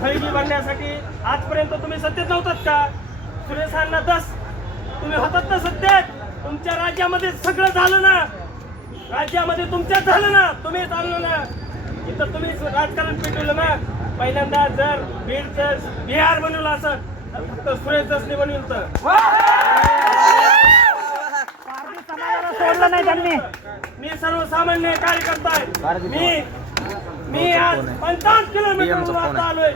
कैदी बनण्यासाठी आजपर्यंत तुम्ही सत्तेत नव्हतात का? सुरेशांना दस. तुम्ही होतात ना सत्तेत? तुमच्या राज्यामध्ये सगळं झालं ना? राज्यामध्ये तुमच्याच झालं ना? तुम्हीच आणलं ना? इथं तुम्हीच राजकारण पेटवलं ना? पहिल्यांदा जर बीडचं बिहार बनवलं असं तर फक्त सुरेश दसने बनवलं तर. सोडलं नाही त्यांनी. मी सर्वसामान्य कार्यकर्ता आहे. मी मी आज पंचावन्न किलोमीटर आता आलोय.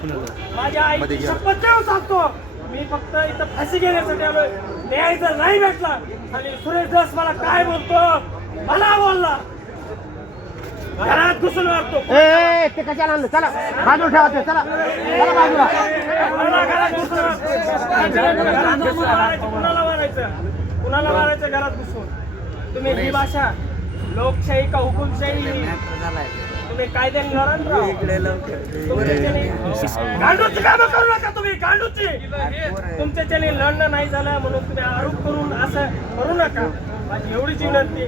माझ्या आईची शपथ देऊन सांगतो. मी फक्त इथं फाशी घेण्यासाठी आलोय. न्याय जर नाही भेटला. आणि सुरेश दस मला काय बोलतो? मला बोलला. घरात घुसून मारतो ए, ते कशाला आणलं? चला बाजूला ठेवा ते चला. चला बाजूला. मला घरात घुसून कुणाला मारायचं? कुणाला मारायचं? घरात घुसून. तुम्ही ही भाषा लोकशाही का हुकुमशाही? तुम्ही कायद्याने लढा ना राव. तुमच्याच्याने गांडूची कामं करू नका तुम्ही गांडूची तुमच्याच्याने लढणं नाही झालं म्हणून तुम्ही आरोप करून असं करू नका. माझी एवढीच विनंती.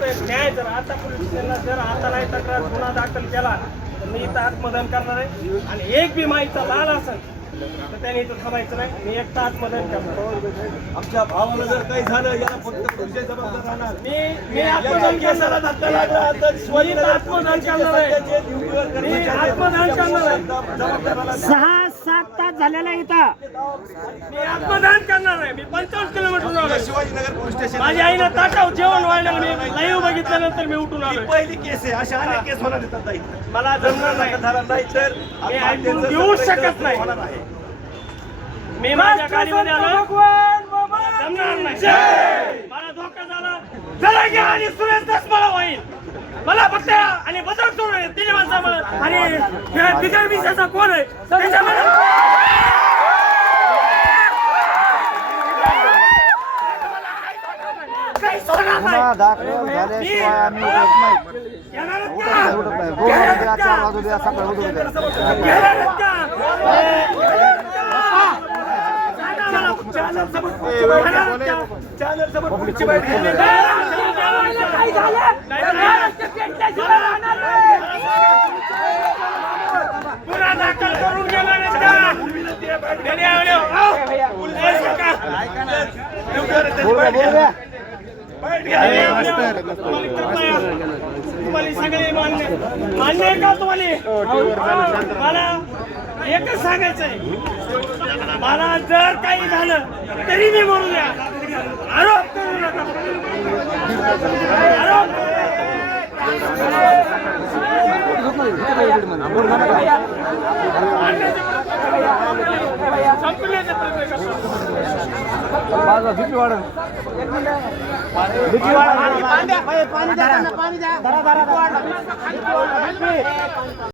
तर न्याय जर आता पोलीस स्टेशनला जर आता नाही तक्रार गुन्हा दाखल केला तर मी इथं आत्मदहन करणार आहे. आणि एक बी माईचा लाल असेल तर त्याने इथं थांबायचं नाही. मी एकटा आत्मदहन करणार आमच्या भावाला जर काही झालं याला फक्त पुरुषे जबाबदार राहणार. मी मी करणार करणार आहे. करणार आहे. सहा सात तास झालेला इथं. मी आत्मदान करणार आहे. मी पंचावन्न किलोमीटर. Shivajinagar police station. माझ्या आईनं ताटाव जेवण व्हायला मी लाईव्ह बघितल्यानंतर मी उठून ही आलोय पहिली केस आहे. अशा अनेक केस होणार इथं. मला जमणार नाही. झाला नाही तर मी ऐकून घेऊ शकत नाही. होणार आहे. मी माझ्या गाडीमध्ये आलो जमणार नाही. मला धोका झाला. जरा घ्या आणि सुरेश दस मला होईल. मला फक्त आणि बदल सोडून तिने माणसा मला आणि बिगर विषयाचा कोण आहे? त्याच्यामध्ये काही सोडणार नाही. दाखल झाल्याशिवाय आम्ही उठत नाही. उठत उठत दोन वाजू द्या चार वाजू द्या सकाळी उठू द्या. बोलू द्या तुम्हाला सगळे मान्य मान्य आहे का तुम्हाला? मला एकच सांगायचंय मला जर काही झालं तरी मी बोलू द्या आरोप करू नका आरोप करतो. भीती